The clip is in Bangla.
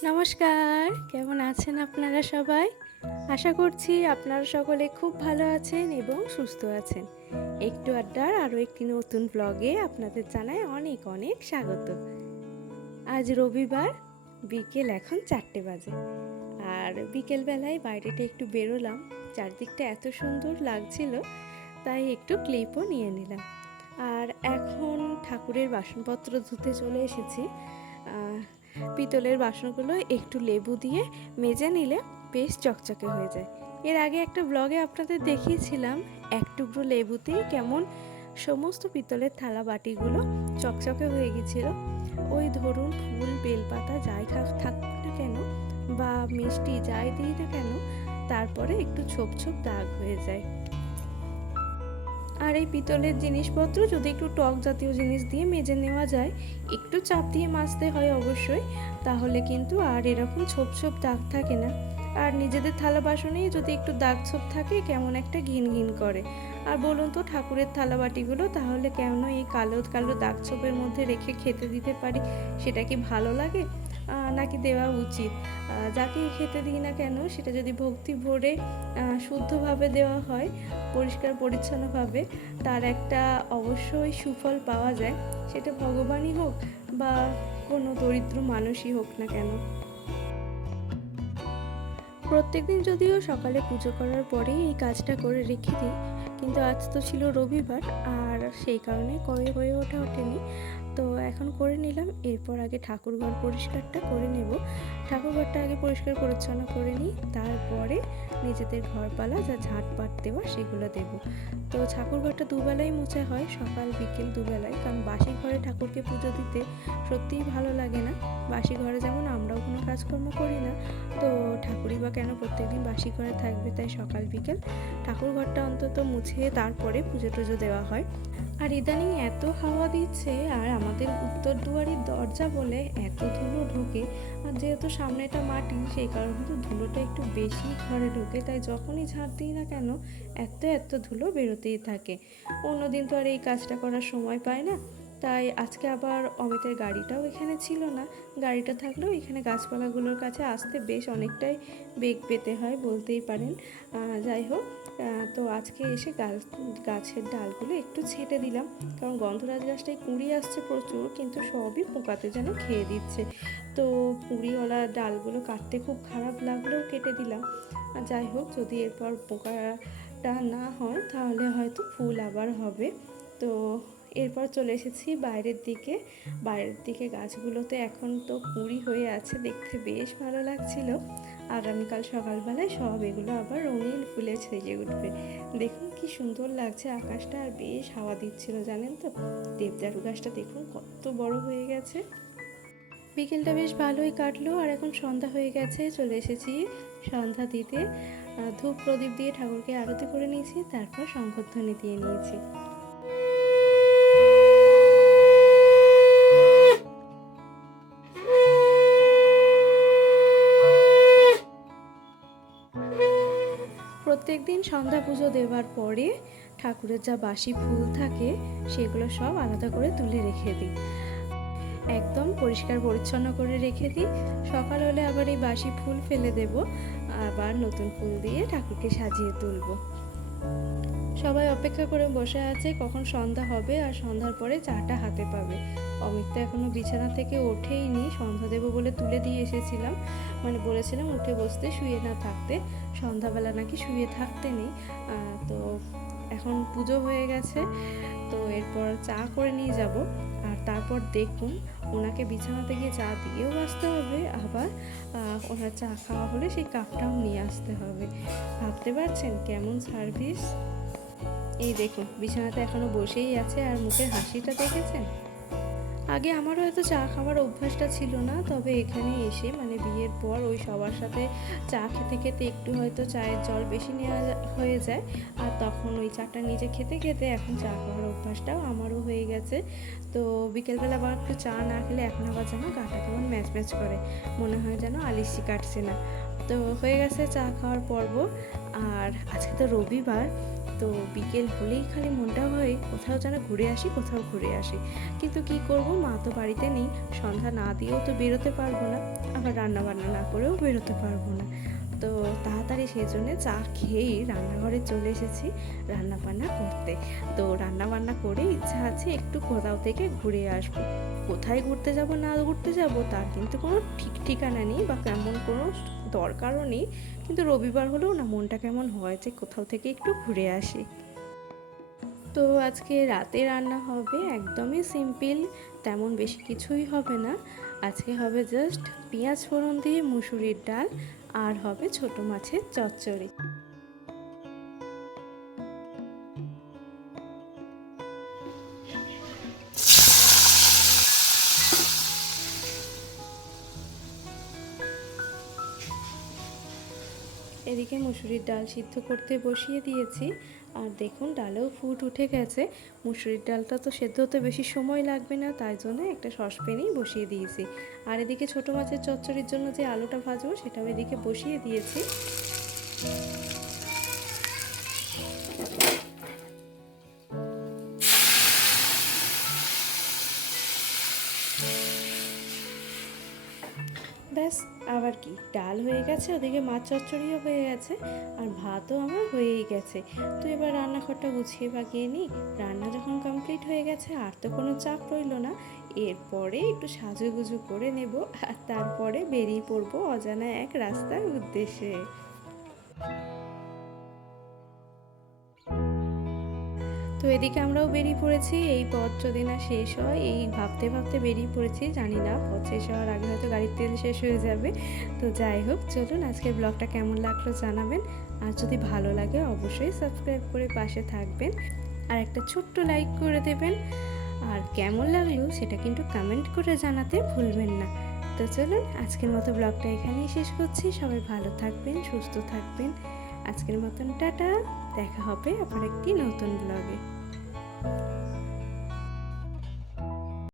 নমস্কার, কেমন আছেন আপনারা সবাই? আশা করছি আপনারা সকলে খুব ভালো আছেন এবং সুস্থ আছেন। একটু আড্ডার আরও একটি নতুন ব্লগে আপনাদের জানাই অনেক অনেক স্বাগত। আজ রবিবার, বিকেল এখন 4টে বাজে। আর বিকেলবেলায় বাইরেটা একটু বেরোলাম, চারদিকটা এত সুন্দর লাগছিল, তাই একটু ক্লিপও নিয়ে নিলাম। আর এখন ঠাকুরের বাসনপত্র ধুতে চলে এসেছি। পিতলের বাসনগুলো একটু লেবু দিয়ে মেজে নিলে বেশ চকচকে হয়ে যায়। এর আগে একটা ব্লগে আপনাদের দেখিয়েছিলাম এক টুকরো লেবুতেই কেমন সমস্ত পিতলের থালা বাটিগুলো চকচকে হয়ে গেছিল। ওই ধরুন ফুল বেলপাতা যাই থাকুক না কেন বা মিষ্টি যাই দিই না কেন, তারপরে একটু ছোপ ছোপ দাগ হয়ে যায়। আর এই পিতলের জিনিসপত্র যদি একটু টক জাতীয় জিনিস দিয়ে মেজে নেওয়া যায়, একটু চাপ দিয়ে মাজতে হয় অবশ্যই, তাহলে কিন্তু আর এরকম ছোপ ছোপ দাগ থাকে না। আর নিজেদের থালা বাসনেই যদি একটু দাগ ছোপ থাকে কেমন একটা ঘিন ঘিন করে। আর বলুন তো, ঠাকুরের থালা বাটিগুলো তাহলে কেন এই কালো কালো দাগ ছোপের মধ্যে রেখে খেতে দিতে পারি? সেটা কি ভালো লাগে? নাকি দেওয়া উচিত? যাকে খেতে দিই না কেন সেটা যদি ভক্তি ভরে শুদ্ধভাবে দেওয়া হয়, পরিষ্কার পরিচ্ছন্নভাবে, তার একটা অবশ্যই সুফল পাওয়া যায়। সেটা ভগবানই হোক বা কোনো দরিদ্র মানুষই হোক না কেন। প্রত্যেকদিন যদিও সকালে পুজো করার পরেই এই কাজটা করে রেখে দিই, কিন্তু আজ তো ছিল রবিবার আর সেই কারণে হয়ে ওঠেনি। তো এখন করে নিলাম। এরপর আগে ঠাকুরঘর পরিষ্কারটা করে নেব। ঠাকুরঘরটা আগে পরিষ্কার পরিচ্ছন্ন করে নিই, তারপরে নিজেদের ঘরপালা যা ঝাঁটপাট দেওয়া সেগুলো দেব। তো ঠাকুরঘরটা দুবেলাই মোছা হয়, সকাল বিকেল দুবেলায়, কারণ বাসি ঘরে ঠাকুরকে পুজো দিতে সত্যিই ভালো লাগে না। বাসি ঘরে যেমন আমরাও কোনো কাজকর্ম করি না, তো ঠাকুরই বা কেন প্রত্যেকদিন বাসি ঘরে থাকবে, তাই সকাল বিকেল ঠাকুরঘরটা অন্তত মুছে তারপরে পুজো টুজো দেওয়া হয়। আর ইদানিং এত হাওয়া দিচ্ছে, আর আমাদের উত্তর দুয়ারের দরজা বলে এত ধুলো ঢোকে, আর যেহেতু সামনেটা মাটি সেই কারণে কিন্তু ধুলোটা একটু বেশি ঘরে ঢোকে, তাই যখনই ঝাঁট দিই না কেন এত ধুলো বেরোতেই থাকে। অন্যদিন তো আর এই কাজটা করার সময় পায় না, তাই আজকে আবার অমিতের গাড়িটাও এখানে ছিল না। গাড়িটা থাকলেও এখানে গাছপালাগুলোর কাছে আসতে বেশ অনেকটাই বেগ পেতে হয় বলতেই পারেন। যাই হোক, তো আজকে এসে গাছের ডালগুলো একটু ছেঁটে দিলাম, কারণ গন্ধরাজ গাছটায় কুঁড়ি আসছে প্রচুর, কিন্তু সবই পোকাতে যেন খেয়ে দিচ্ছে। তো কুঁড়িওয়ালা ডালগুলো কাটতে খুব খারাপ লাগলেও কেটে দিলাম। আর যাই হোক, যদি এরপর পোকাটা না হয় তাহলে হয়তো ফুল আবার হবে। তো এরপর চলে এসেছি বাইরের দিকে গাছগুলোতে এখন তো কুঁড়ি হয়ে আছে, দেখতে বেশ ভালো লাগছিল। আগামীকাল সকালবেলায় সব এগুলো আবার রঙিন ফুলে সেজে উঠবে। দেখুন কি সুন্দর লাগছে আকাশটা, আর বেশ হাওয়া দিচ্ছিল জানেন তো। দেবদারু গাছটা দেখুন কত বড় হয়ে গেছে। বিকেলটা বেশ ভালোই কাটলো, আর এখন সন্ধ্যা হয়ে গেছে, চলে এসেছি সন্ধ্যা দিতে। ধূপ প্রদীপ দিয়ে ঠাকুরকে আরতি করে নিয়েছি, তারপর শঙ্খধ্বনি দিয়ে নিয়েছি। প্রত্যেক দিন সন্ধ্যা পুজো দেওয়ার পরে ঠাকুরের যা বাসি ফুল থাকে সেগুলো সব আলাদা করে তুলে রেখে দিই, একদম পরিষ্কার পরিচ্ছন্ন করে রেখে দিই। সকাল হলে আবার এই বাসি ফুল ফেলে দেব, আবার নতুন ফুল দিয়ে ঠাকুরকে সাজিয়ে তুলব। সবাই অপেক্ষা করে বসে আছে কখন সন্ধ্যা হবে আর সন্ধ্যার পরে চাটা হাতে পাবে। অমিত তো এখনও বিছানা থেকে ওঠেইনি, সন্ধ্যা দেবো বলে তুলে দিয়ে এসেছিলাম, মানে বলেছিলাম উঠে বসতে, শুয়ে না থাকতে। সন্ধ্যাবেলা নাকি শুয়ে থাকতে নেই। তো এখন পুজো হয়ে গেছে, তো এরপর চা করে নিয়ে যাব। আর তারপর দেখুন, ওনাকে বিছানাতে গিয়ে চা দিয়েও আসতে হবে, আবার ওনার চা খাওয়া হলে সেই কাপটাও নিয়ে আসতে হবে। ভাবতে পারছেন কেমন সার্ভিস? এই দেখুন বিছানাতে এখনো বসেই আছে, আর মুখের হাসিটা দেখেছেন? আগে আমারও হয়তো চা খাওয়ার অভ্যাসটা ছিল না, তবে এখানে এসে মানে বিয়ের পর ওই সবার সাথে চা খেতে খেতে একটু হয়তো চায়ের জল বেশি নেওয়া হয়ে যায়, আর তখন ওই চাটা নিজে খেতে খেতে এখন চা খাওয়ার অভ্যাসটাও আমারও হয়ে গেছে। তো বিকেলবেলা আবার একটু চা না খেলে এখন আবার যেন গাটা কেমন ম্যাচ ম্যাচ করে, মনে হয় যেন আলিশি কাটছে না। তো হয়ে গেছে চা খাওয়ার পর্ব। আর আজকে তো রবিবার, তো বিকেল হলেই খালি মনটা হয় কোথাও যেন ঘুরে আসি, কোথাও ঘুরে আসি। কিন্তু কি করব, মা তো বাড়িতে নেই, সন্ধ্যা না দিয়েও তো বেরোতে পারবো না, আবার রান্না বান্না না করেও বেরোতে পারবো না। তো তাড়াতাড়ি সেই জন্যে চা খেয়েই রান্নাঘরে চলে এসেছি রান্না বান্না করতে। তো রান্না বান্না করে ইচ্ছা আছে একটু কোথাও থেকে ঘুরে আসবো। কোথায় ঘুরতে যাব না ঘুরতে যাব তার কিন্তু কোনো ঠিক ঠিকানা নেই বা তেমন কোনো দরকারও নেই, কিন্তু রবিবার হলেও না মনটা কেমন হয় যে কোথাও থেকে একটু ঘুরে আসি। তো আজকে রাতে রান্না হবে একদমই সিম্পল, তেমন বেশি কিছুই হবে না। আজকে হবে জাস্ট পেঁয়াজ ফোড়ন দিয়ে মুসুরির ডাল, আর হবে ছোট মাছের চচ্চড়ি। এদিকে মুসুরির ডাল সিদ্ধ করতে বসিয়ে দিয়েছি, আর দেখুন ডালেও ফুট উঠে গেছে। মুসুরির ডালটা তো সেদ্ধ হতে বেশি সময় লাগবে না, তাই জন্য একটা সসপ্যানেই বসিয়ে দিয়েছি। আর এদিকে ছোটো মাছের চচ্চড়ির জন্য যে আলুটা ভাজবো সেটাও এদিকে বসিয়ে দিয়েছি। ব্যাস, আবার কি, ডাল হয়ে গেছে, ওদিকে মাছ চচ্চড়িও হয়ে গেছে, আর ভাতও আমার হয়েই গেছে। তো এবার রান্নাঘরটা গুছিয়ে বাগিয়ে নিই। রান্না যখন কমপ্লিট হয়ে গেছে আর তো কোনো চাপ রইল না। এরপরে একটু সাজুগুজু করে নেব, আর তারপরে বেরিয়ে পড়বো অজানা এক রাস্তার উদ্দেশ্যে। তো এদিকে আমরাও বেরিয়ে পড়েছি। এই পথ যদি না শেষ হয়, এই ভাবতে ভাবতে বেরিয়ে পড়েছি, জানি না পথ শেষ হওয়ার আগে হয়তো গাড়ির তেল শেষ হয়ে যাবে। তো যাই হোক, চলুন আজকের ব্লগটা কেমন লাগলো জানাবেন, আর যদি ভালো লাগে অবশ্যই সাবস্ক্রাইব করে পাশে থাকবেন, আর একটা ছোট্ট লাইক করে দেবেন। আর কেমন লাগলো সেটা কিন্তু কমেন্ট করে জানাতে ভুলবেন না। তো চলুন আজকের মতো ব্লগটা এখানেই শেষ করছি। সবাই ভালো থাকবেন, সুস্থ থাকবেন। আজকের মতন টাটা, দেখা হবে আবার একটি নতুন ব্লগে।